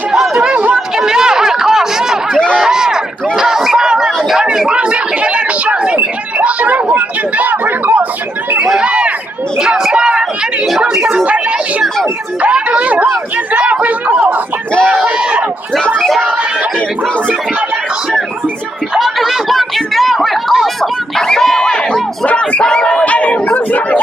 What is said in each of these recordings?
What do we want in the Ivory Coast? Transparent and inclusive elections. What do we want in the Ivory Coast? Transparent and inclusive elections. What do we want in the Ivory Coast? Transparent and inclusive elections. What do we want in the Ivory Coast? Transparent and inclusive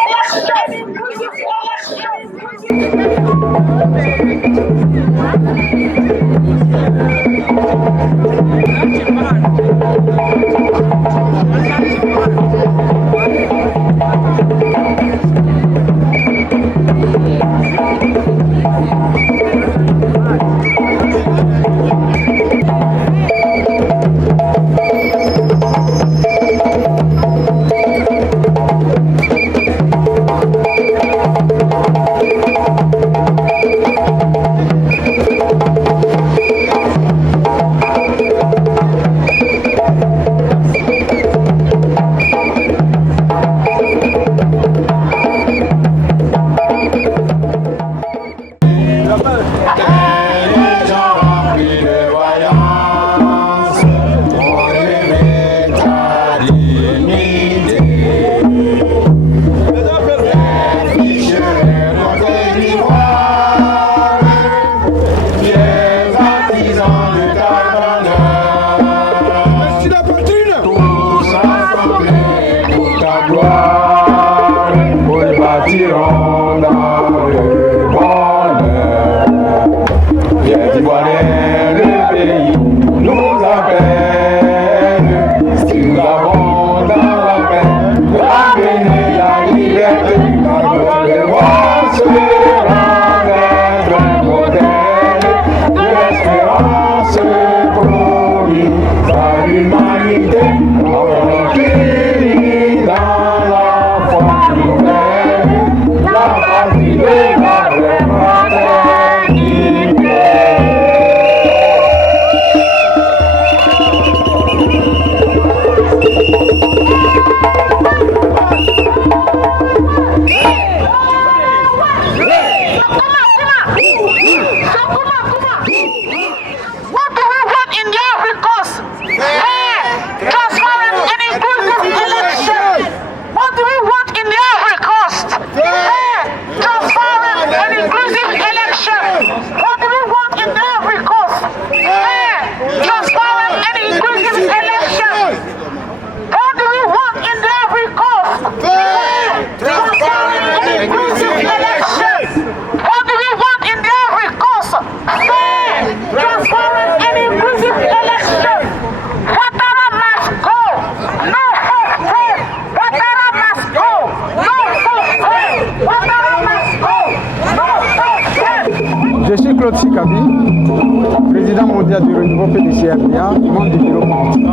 président mondial du renouveau PDC-RDA, membre du bureau politique.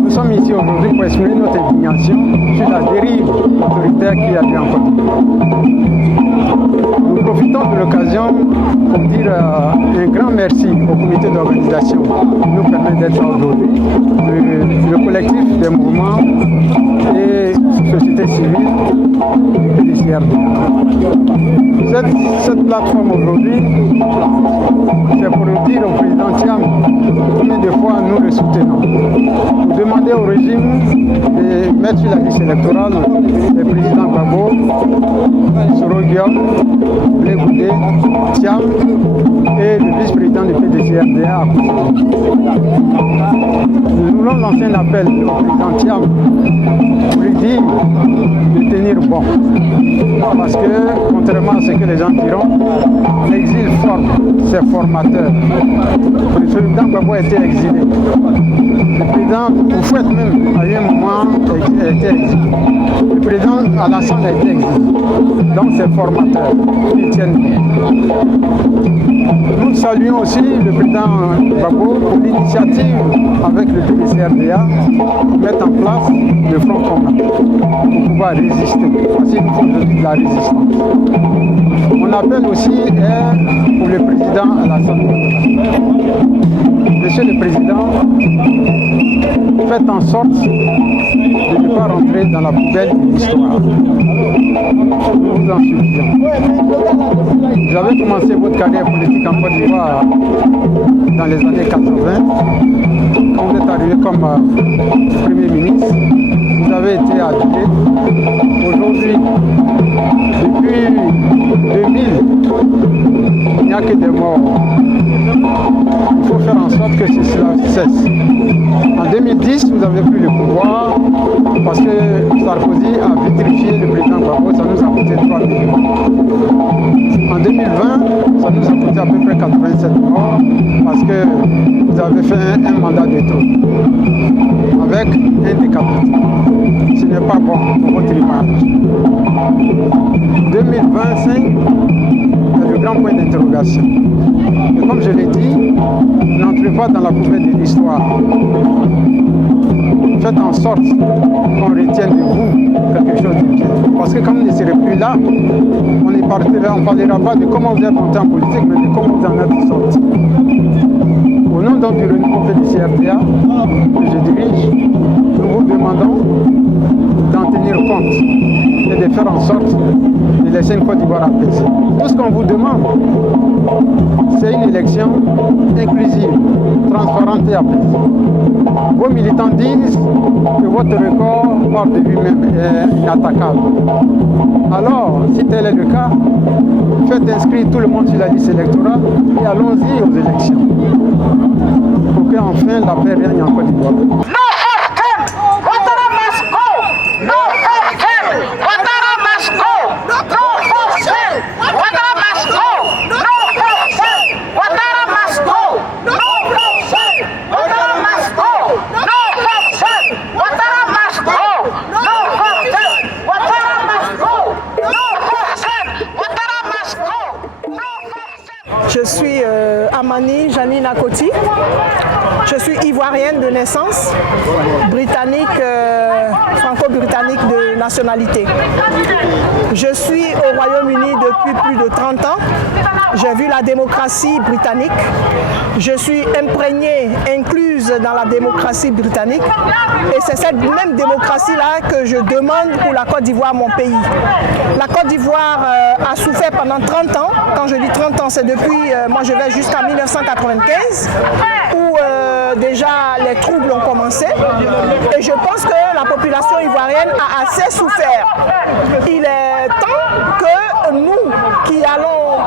Nous sommes ici aujourd'hui pour exprimer notre indignation sur la dérive autoritaire qui a lieu en Côte d'Ivoire. Nous profitons de l'occasion pour dire un grand merci au comité d'organisation qui nous permet d'être là aujourd'hui, le collectif des mouvements et société civile du PDC-RDA. Cette plateforme aujourd'hui, c'est pour nous dire au président Thiam combien de fois nous le soutenons. Nous demander au régime de mettre sur la liste électorale le président Gbagbo, Soro Guillaume, Blé Goudé, Thiam et le vice-président du PDC-RDA. Nous voulons lancer un appel au président Thiam pour lui dire de tenir bon. Parce que, contrairement à ce que les gens diront, l'exil forme ses formateurs. Le président Gbagbo a été exilé. Le président Oufouette même, à un moment, a été exilé. Le président Alassane a été exilé. Donc, ses formateurs qui tiennent bien. Nous saluons aussi le président Gbagbo pour l'initiative avec le PDC-RDA pour mettre en place le Front commun pour pouvoir résister. Parce qu'il nous faut aujourd'hui de la résistance. Mon appel aussi est pour le président Alassane Ouattara. Monsieur le Président, faites en sorte de ne pas rentrer dans la poubelle de l'histoire. Nous vous en supplions. Vous avez commencé votre carrière politique en Côte d'Ivoire dans les années 80, quand vous êtes arrivé comme Premier ministre, vous avez été adulé. Aujourd'hui, depuis 2000, il n'y a que des morts. Il faut faire en sorte que cela cesse. En 2010, vous avez pris le pouvoir parce que Sarkozy a vitrifié le président Gbagbo, ça nous a coûté 3 millions. En 2020, ça nous a coûté à peu près 87 morts parce que vous avez fait un mandat de trop avec un décapité. Ce n'est pas bon pour votre image. 2025 est le grand point d'interrogation. Et comme je l'ai dit, n'entrez pas dans la poubelle de l'histoire. Faites en sorte qu'on retienne de vous quelque chose de bien. Parce que quand vous ne serez plus là, on ne parlera pas de comment vous êtes monté en politique, mais de comment vous en êtes sorti. Au nom donc du renouveau du CRDA que je dirige, nous vous demandons d'en tenir compte et de faire en sorte de laisser une Côte d'Ivoire apaisée. Tout ce qu'on vous demande, c'est une élection inclusive, transparente et apaisée. Vos militants disent que votre record part de lui-même est inattaquable. Alors, si tel est le cas, faites inscrire tout le monde sur la liste électorale et allons-y aux élections. Pour qu'enfin la paix règne en Côte d'Ivoire. Je suis Amani Janine Akoti. Je suis ivoirienne de naissance, britannique, franco-britannique de nationalité. Je suis au Royaume-Uni depuis plus de 30 ans. J'ai vu la démocratie britannique. Je suis imprégnée, incluse dans la démocratie britannique. Et c'est cette même démocratie-là que je demande pour la Côte d'Ivoire, mon pays. La Côte d'Ivoire a souffert pendant 30 ans. Quand je dis 30 ans, c'est depuis, moi je vais jusqu'à 1995, où déjà les troubles ont commencé. Et je pense que la population ivoirienne a assez souffert. Il est temps que nous,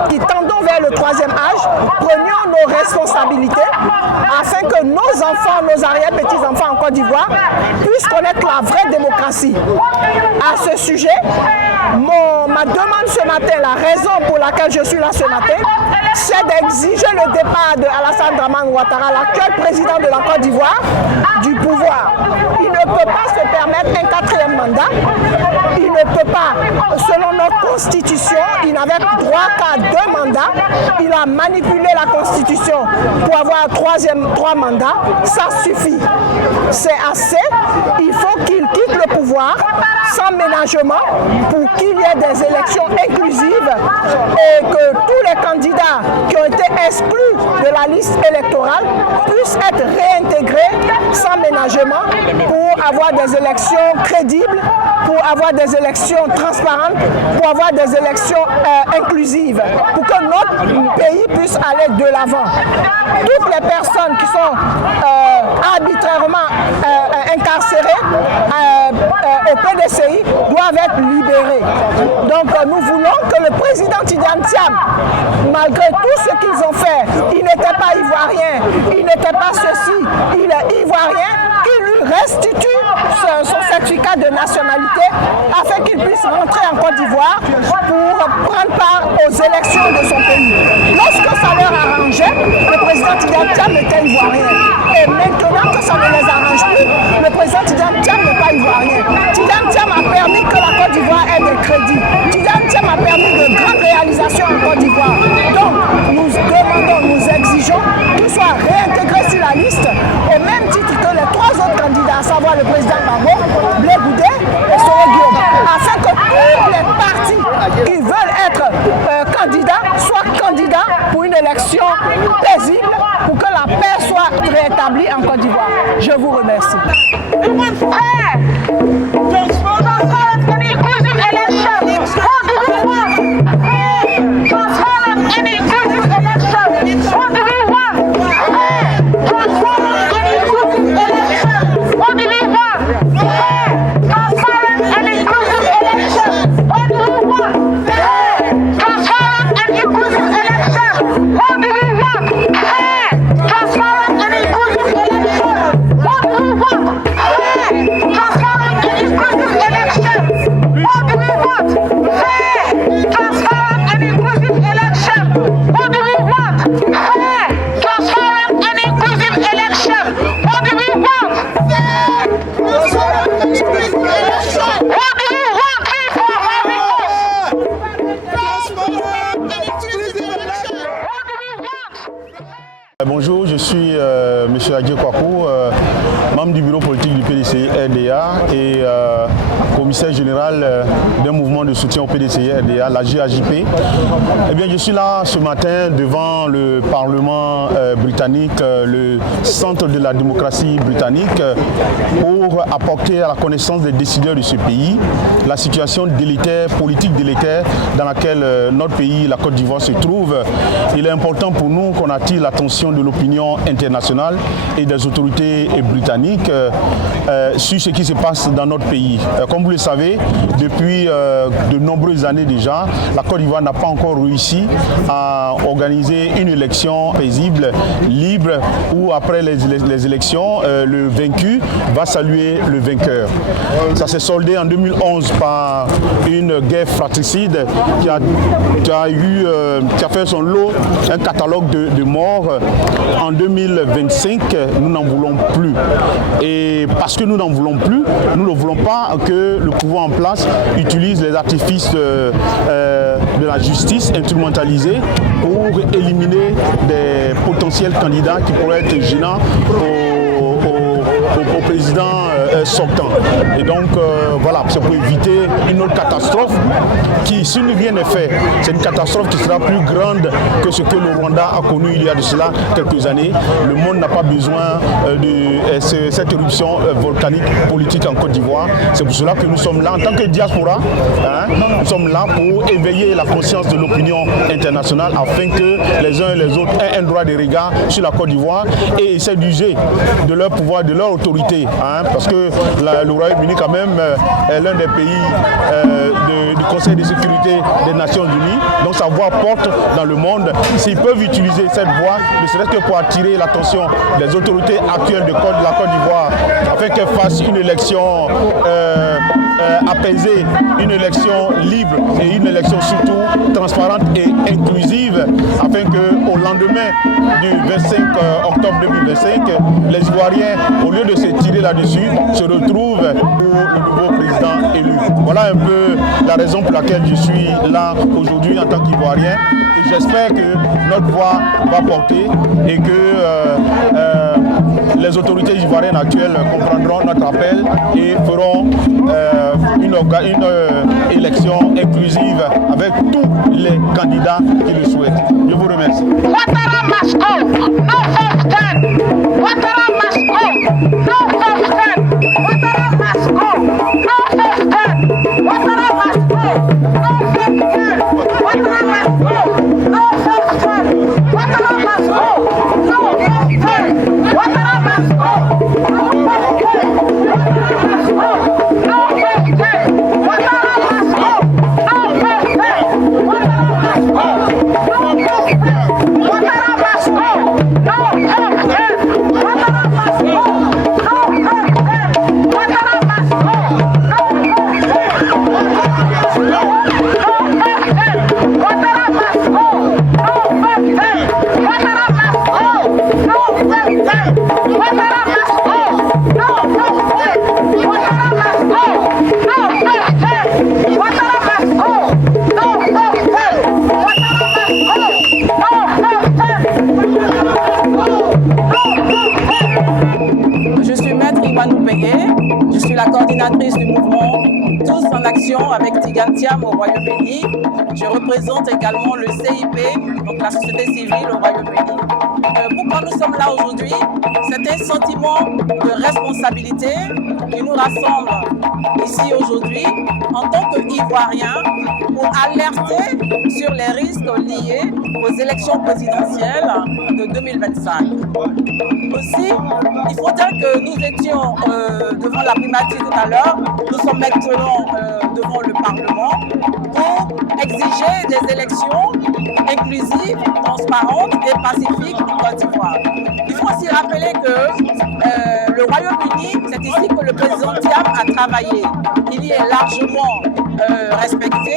qui tendons vers le troisième âge, prenions nos responsabilités afin que nos enfants, nos arrière-petits-enfants en Côte d'Ivoire puissent connaître la vraie démocratie. À ce sujet, ma demande ce matin, la raison pour laquelle je suis là ce matin, c'est d'exiger le départ de Alassane Dramane Ouattara, l'actuel président de la Côte d'Ivoire, du pouvoir. Il ne peut pas se permettre un 4e mandat. Il ne peut pas, selon notre constitution, il n'avait droit qu'à 2 mandats. Il a manipulé la constitution pour avoir 3 mandats. Ça suffit. C'est assez. Il faut qu'il quitte le pouvoir sans ménagement pour qu'il y ait des élections inclusives et que tous les candidats qui ont été exclus de la liste électorale puissent être réintégrés sans ménagement pour avoir des élections crédibles, pour avoir des élections transparentes, pour avoir des élections inclusives, pour que notre pays puisse aller de l'avant. Toutes les personnes qui sont arbitrairement incarcérées au PDCI doivent être libérées. Donc nous voulons que le président Tidjane Thiam, malgré tout ce qu'ils ont fait, il n'était pas ivoirien, il n'était pas ceci, il est ivoirien, qu'il lui restitue son certificat de nationalité afin qu'il puisse rentrer en Côte d'Ivoire pour prendre part aux élections de son pays. Lorsque ça leur arrangeait, le président Tidjane Thiam était ivoirien. Et maintenant que ça ne les arrange plus, le président Tidjane Thiam n'est pas ivoirien. Tidjane Thiam a permis que la Côte d'Ivoire ait des crédits. Tidjane Thiam a permis de grandes réalisations en Côte d'Ivoire. Donc, nous demandons, nous exigeons qu'il soit réintégré sur la liste au même titre que les 3 autres candidats, à savoir le président Gbagbo, Blé Goudé et Soro Guillaume, afin que tous les partis qui veulent être candidats soient candidats pour une élection paisible, pour que la paix soit rétablie en Côte d'Ivoire. Je vous remercie. What do we want? Bonjour, je suis M. Adjé Kwaku, membre du bureau politique du PDCI RDA et commissaire général d'un mouvement de soutien au PDCI RDA, la GAJP. Eh bien, je suis là ce matin devant le Parlement britannique, le centre de la démocratie britannique, pour apporter à la connaissance des décideurs de ce pays la situation délétère, politique délétère dans laquelle notre pays, la Côte d'Ivoire, se trouve. Il est important pour nous qu'on attire l'attention de l'opinion internationale et des autorités britanniques sur ce qui se passe dans notre pays. Comme vous le savez, depuis de nombreuses années déjà, la Côte d'Ivoire n'a pas encore réussi à organiser une élection paisible, libre, où après les élections, le vaincu va saluer le vainqueur. Ça s'est soldé en 2011 par une guerre fratricide qui a fait son lot, un catalogue de morts. En 2025, nous n'en voulons plus. Et parce que nous n'en voulons plus, nous ne voulons pas que le pouvoir en place utilise les artifices de la justice instrumentalisés pour éliminer des potentiels candidats qui pourraient être gênants au président sortant. Et donc voilà, c'est pour éviter une autre catastrophe qui, si rien n'est fait, c'est une catastrophe qui sera plus grande que ce que le Rwanda a connu il y a de cela quelques années. Le monde n'a pas besoin de cette éruption volcanique politique en Côte d'Ivoire. C'est pour cela que nous sommes là en tant que diaspora. Nous sommes là pour éveiller la conscience de l'opinion internationale afin que les uns et les autres aient un droit de regard sur la Côte d'Ivoire et essaient d'user de leur pouvoir, de leur autorité. Parce que le Royaume-Uni quand même est l'un des pays du Conseil de sécurité des Nations Unies, donc sa voix porte dans le monde. S'ils peuvent utiliser cette voix, ne serait-ce que pour attirer l'attention des autorités actuelles de la Côte d'Ivoire, afin qu'elles fassent une élection apaisée, une élection libre et une élection surtout transparente et inclusive, afin qu'au lendemain du 25 octobre 2025, les Ivoiriens, au lieu de se tirer là-dessus, se retrouvent pour le nouveau président élu. Voilà un peu la raison pour laquelle je suis là aujourd'hui en tant qu'Ivoirien. Et j'espère que notre voix va porter et que les autorités ivoiriennes actuelles comprendront notre appel et feront une élection inclusive avec tous les candidats qui le souhaitent. Je vous remercie. Ouattara must go. No first stand. Ouattara must go. No first stand. Ouattara must go. No first stand. Ouattara must go. No first stand. Ouattara must go. No first stand. Ouattara must go. No first stand. Ouattara must go. No first stand. Ouattara must go. No first stand. Ouattara must go. No first stand. Ouattara must go. No first stand. Ouattara must go. No first stand. Ouattara must go. No first stand. Ouattara must go. No first stand. Ouattara must go. No first stand. Ouattara must go. No first stand. Ouattara must go. No first stand. Ouattara must go. No first stand. Ouattara must go. No first stand. Ouattara must go. No first stand. Je suis Maître Iwanou Payé, je suis la coordinatrice du mouvement Tous en Action avec Tigane Thiam au Royaume-Uni. Je représente également le CIP, donc la société civile au Royaume-Uni. Pourquoi nous sommes là aujourd'hui? C'est un sentiment de responsabilité qui nous rassemble ici aujourd'hui en tant qu'Ivoiriens pour alerter sur les risques liés aux élections présidentielles de 2025. Aussi, il faut dire que nous étions devant la primature tout à l'heure, nous sommes maintenant devant le Parlement pour exiger des élections inclusives, transparentes et pacifiques en Côte d'Ivoire. Il faut aussi rappeler que le Royaume-Uni, c'est ici que le président Thiam a travaillé. Il y est largement respecté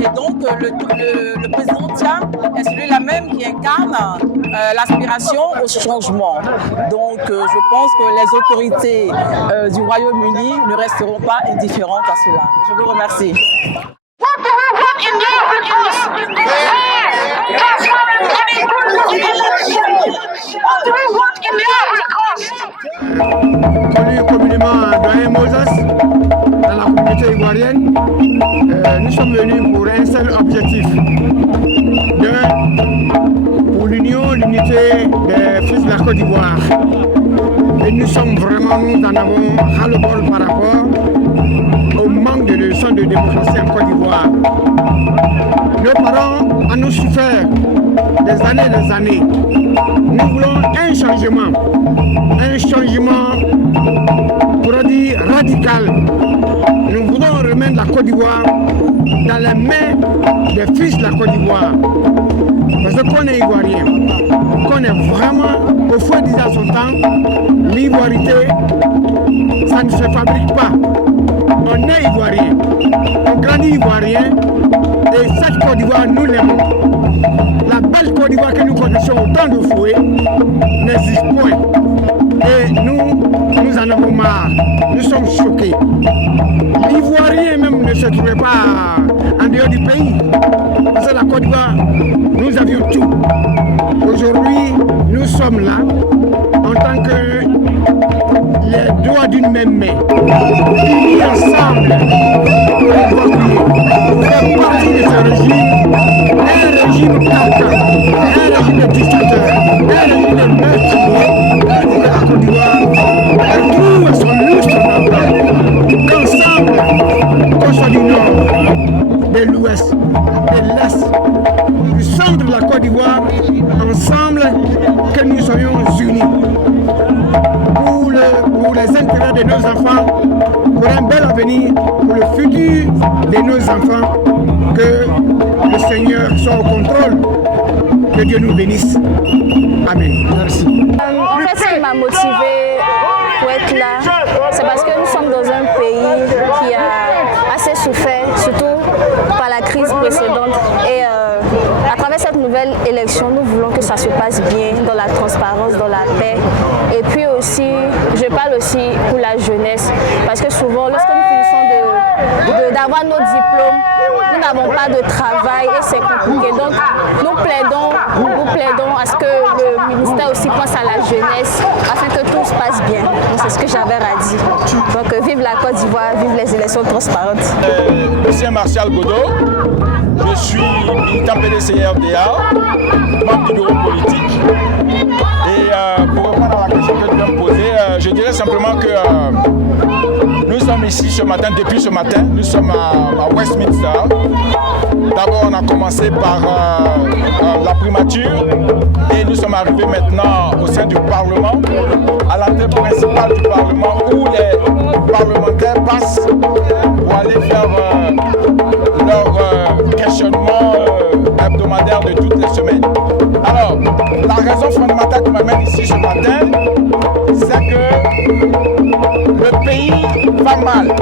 et donc le président Thiam est celui-là même qui incarne l'aspiration au changement. Donc je pense que les autorités du Royaume-Uni ne resteront pas indifférentes à cela. Je vous remercie. What do we want in the Ivory Coast? Fair, transparent, and inclusive elections. What do we want in the Ivory Coast? Connu communément Doyen Moses, dans la communauté ivoirienne, nous sommes venus pour un seul objectif. Pour l'union, l'unité des fils de la Côte d'Ivoire. Et nous sommes vraiment, nous en avons ras-le-bol par rapport au manque de leçons de démocratie en Côte d'Ivoire. Nos parents en ont souffert des années. Nous voulons un changement, pour dire radical. Nous voulons remettre la Côte d'Ivoire dans les mains des fils de la Côte d'Ivoire. Parce qu'on est ivoirien, qu'on est vraiment, au fond disant son temps, l'ivoirité, ça ne se fabrique pas. On est ivoirien, on grandit ivoirien, et cette Côte d'Ivoire, nous l'aimons. La belle Côte d'Ivoire que nous connaissons autant de fouets n'existe point. Et nous en avons marre, nous sommes choqués. L'Ivoirien même ne se trouvait pas en dehors du pays. Parce que la Côte d'Ivoire, nous avions tout. Aujourd'hui, nous sommes là en tant que les doigts d'une même main. Unis ensemble pour faire partie de ce régime, un régime caca, un régime de dictateur, un régime de meurtrier, pour que la Côte d'Ivoire retrouve son lustre d'antan. Qu'ensemble, qu'on soit du nord, de l'ouest, de l'est, du centre de la Côte d'Ivoire, ensemble, que nous soyons unis. Pour les intérêts de nos enfants, pour un bel avenir, pour le futur de nos enfants, que le Seigneur soit au contrôle, que Dieu nous bénisse. Amen. Merci. En fait, ce qui m'a motivée pour être là, c'est parce que nous sommes dans un pays qui a assez souffert, surtout par la crise précédente. Et à travers cette nouvelle élection, nous voulons que ça se passe bien, dans la transparence, dans la paix. Et puis aussi, je parle aussi pour la jeunesse, parce que souvent, lorsque nous finissons d'avoir nos diplômes, nous n'avons pas de travail et c'est compliqué. Donc, nous plaidons à ce que le ministère aussi pense à la jeunesse, afin que tout se passe bien. Donc, c'est ce que j'avais à dire. Donc, vive la Côte d'Ivoire, vive les élections transparentes. Lucien Martial Godot, je suis militant PDC-RDA, membre du bureau politique. Et pour répondre à la question que tu viens me poser, je dirais simplement que nous sommes ici ce matin, depuis ce matin, nous sommes à Westminster. D'abord, on a commencé par la primature et nous sommes arrivés maintenant au sein du Parlement, à l'entrée principale du Parlement où les parlementaires passent pour aller faire leur questionnement hebdomadaire de toutes les semaines. Alors, la raison fondamentale qui m'amène ici ce matin, c'est que le pays va mal.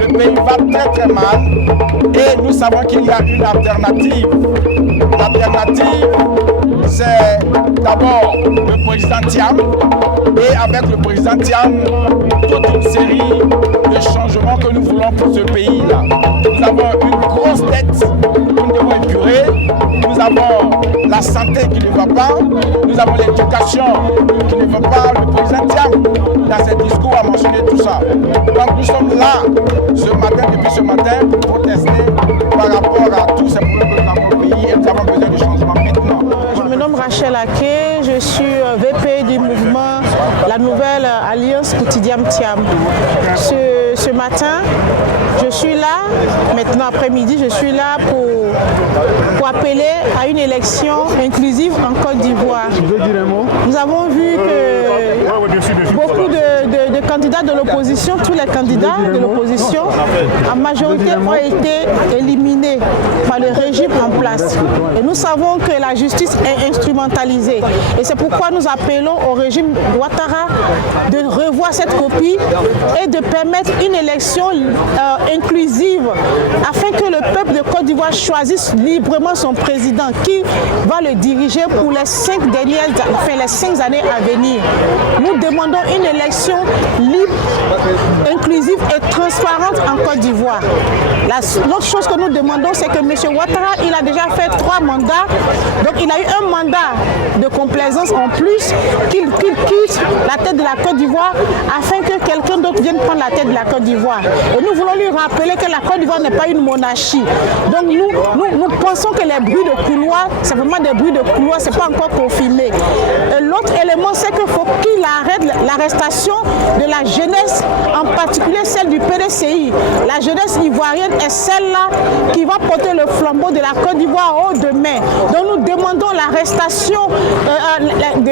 Le pays va très mal et nous savons qu'il y a une alternative. L'alternative, c'est d'abord le président Thiam et avec le président Thiam, toute une série de changements que nous voulons pour ce pays-là. Nous avons une grosse dette que nous devons épurer. Nous avons la santé qui ne va pas. Nous avons l'éducation qui ne va pas. Le président Thiam, dans ses discours, a mentionné tout ça. Donc nous sommes là ce matin, depuis ce matin, pour protester par rapport à tous ces problèmes que nous avons au pays et nous avons besoin de changements maintenant. Je me nomme Rachel Ake, je suis VP du mouvement La Nouvelle Alliance Koutidiam Thiam. Ce matin, je suis là, maintenant après-midi, je suis là pour appeler à une élection inclusive en Côte d'Ivoire. Nous avons vu que beaucoup de candidats de l'opposition, tous les candidats de l'opposition, en majorité ont été éliminés par le régime en place. Et nous savons que la justice est instrumentalisée. Et c'est pourquoi nous appelons au régime Ouattara de revoir cette copie et de permettre une élection inclusive afin que le peuple de Côte d'Ivoire choisisse librement son président qui va le diriger pour les 5 années à venir. Nous demandons une élection libre inclusive et transparente en Côte d'Ivoire. L'autre chose que nous demandons, c'est que M. Ouattara, il a déjà fait 3 mandats, donc il a eu un mandat de complaisance en plus, qu'il quitte la tête de la Côte d'Ivoire afin que quelqu'un d'autre vienne prendre la tête de la Côte d'Ivoire. Et nous voulons lui rappeler que la Côte d'Ivoire n'est pas une monarchie. Donc nous pensons que les bruits de couloir, c'est vraiment des bruits de couloir, c'est pas encore confirmé. L'autre élément, c'est qu'il faut qu'il arrête l'arrestation de la jeunesse, en particulier celle du PDCI. La jeunesse ivoirienne est celle-là qui va porter le flambeau de la Côte d'Ivoire haut demain. Donc nous demandons l'arrestation,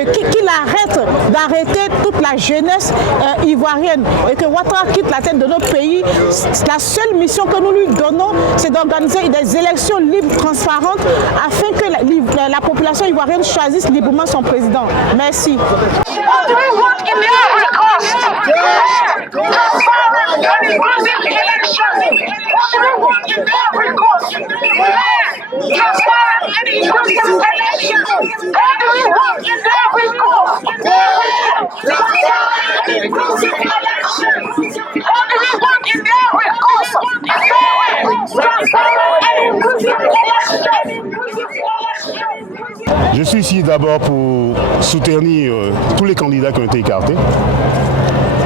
qu'il arrête d'arrêter toute la jeunesse ivoirienne et que Ouattara quitte la tête de notre pays. La seule mission que nous lui donnons, c'est d'organiser des élections libres, transparentes, afin que la population ivoirienne choisisse librement son président. Merci. What do we want in the Ivory Coast? Transparent and inclusive elections. What do we want in the Ivory Coast? Transparent and inclusive elections. What do we want in the Ivory Coast? Transparent and inclusive elections. What do we want in the Ivory Coast? Transparent and inclusive elections. Je suis ici d'abord pour soutenir tous les candidats qui ont été écartés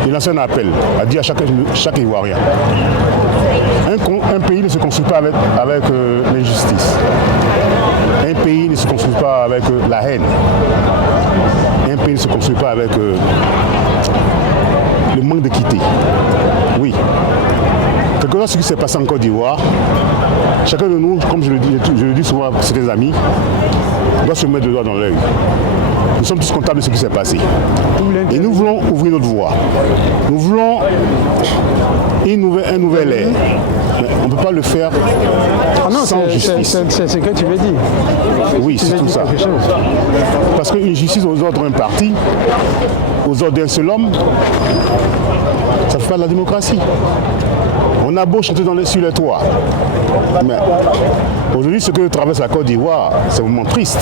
et lancer un appel à dire à chaque Ivoirien. Un pays ne se construit pas avec l'injustice. Un pays ne se construit pas avec la haine. Un pays ne se construit pas avec le manque d'équité. Oui. Quelque chose ce qui s'est passé en Côte d'Ivoire, chacun de nous, comme je le dis souvent à ses amis, doit se mettre le doigt dans l'œil. Nous sommes tous comptables de ce qui s'est passé. Et nous voulons ouvrir notre voie. Nous voulons un nouvel ère. Mais on ne peut pas le faire sans justice. C'est ce que tu veux dire. Oui, c'est tout ça. Parce qu'une justice aux ordres d'un parti, aux ordres d'un seul homme, ça ne fait pas de la démocratie. On a beau chanter sur les toits. Mais aujourd'hui, ce que traverse la Côte d'Ivoire, c'est vraiment triste.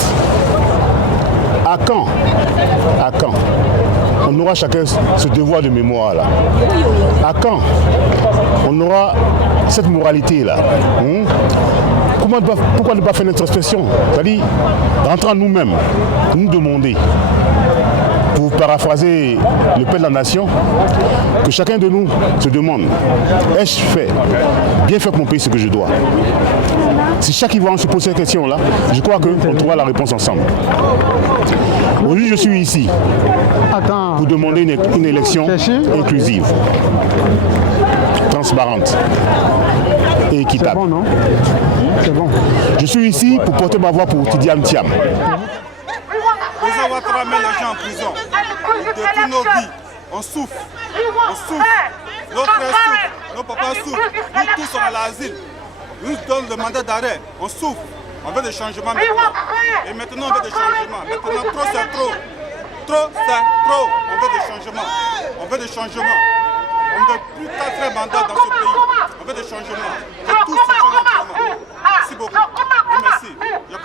À quand on aura chacun ce devoir de mémoire là? À quand on aura cette moralité là? Pourquoi ne pas faire une introspection? C'est-à-dire rentrer en nous-mêmes, nous demander, pour paraphraser le père de la nation, que chacun de nous se demande, ai-je bien fait pour mon pays ce que je dois? Si chaque Ivoirien se pose cette question-là, je crois qu'on trouvera la réponse ensemble. Aujourd'hui, je suis ici pour demander une élection inclusive, transparente et équitable. C'est bon, non? C'est bon. Je suis ici pour porter ma voix pour Tidiane Thiam. Président Ouattara met les gens en prison. Depuis nos vies, on souffre. Nos frères souffrent, nos papas souffrent. Nous tous sommes à l'asile. Nous donnons le mandat d'arrêt. On souffre. On veut des changements maintenant. Et maintenant, on veut des changements. Maintenant, trop c'est trop. Trop c'est trop. On veut des changements. On veut des changements. On ne veut plus 4 mandats dans ce pays. On veut des changements. Et tous ces changements. Merci beaucoup. Et merci. Je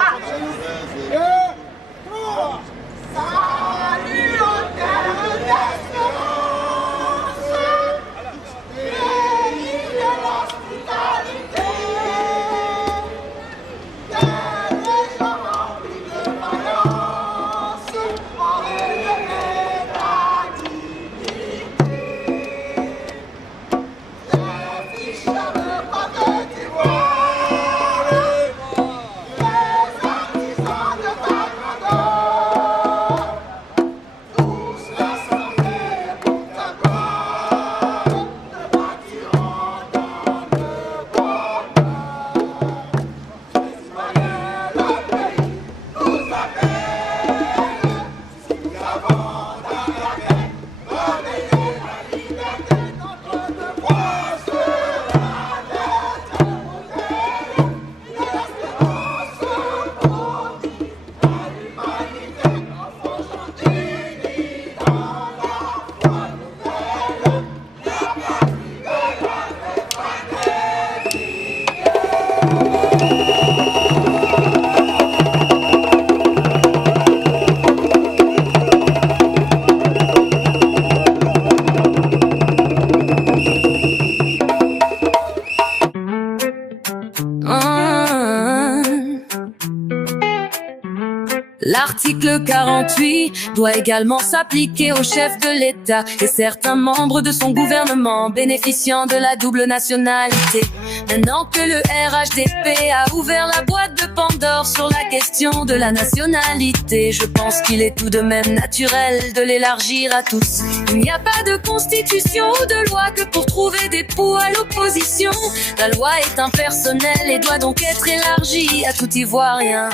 l'article 48 doit également s'appliquer au chef de l'État et certains membres de son gouvernement bénéficiant de la double nationalité. Maintenant que le RHDP a ouvert la boîte de Pandore sur la question de la nationalité, je pense qu'il est tout de même naturel de l'élargir à tous. Il n'y a pas de constitution ou de loi que pour trouver des poux à l'opposition. La loi est impersonnelle et doit donc être élargie à tout Ivoirien.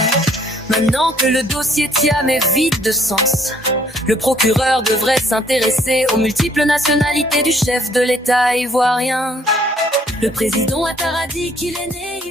Maintenant que le dossier Thiam est vide de sens, le procureur devrait s'intéresser aux multiples nationalités du chef de l'État ivoirien. Le président Ouattara dit qu'il est né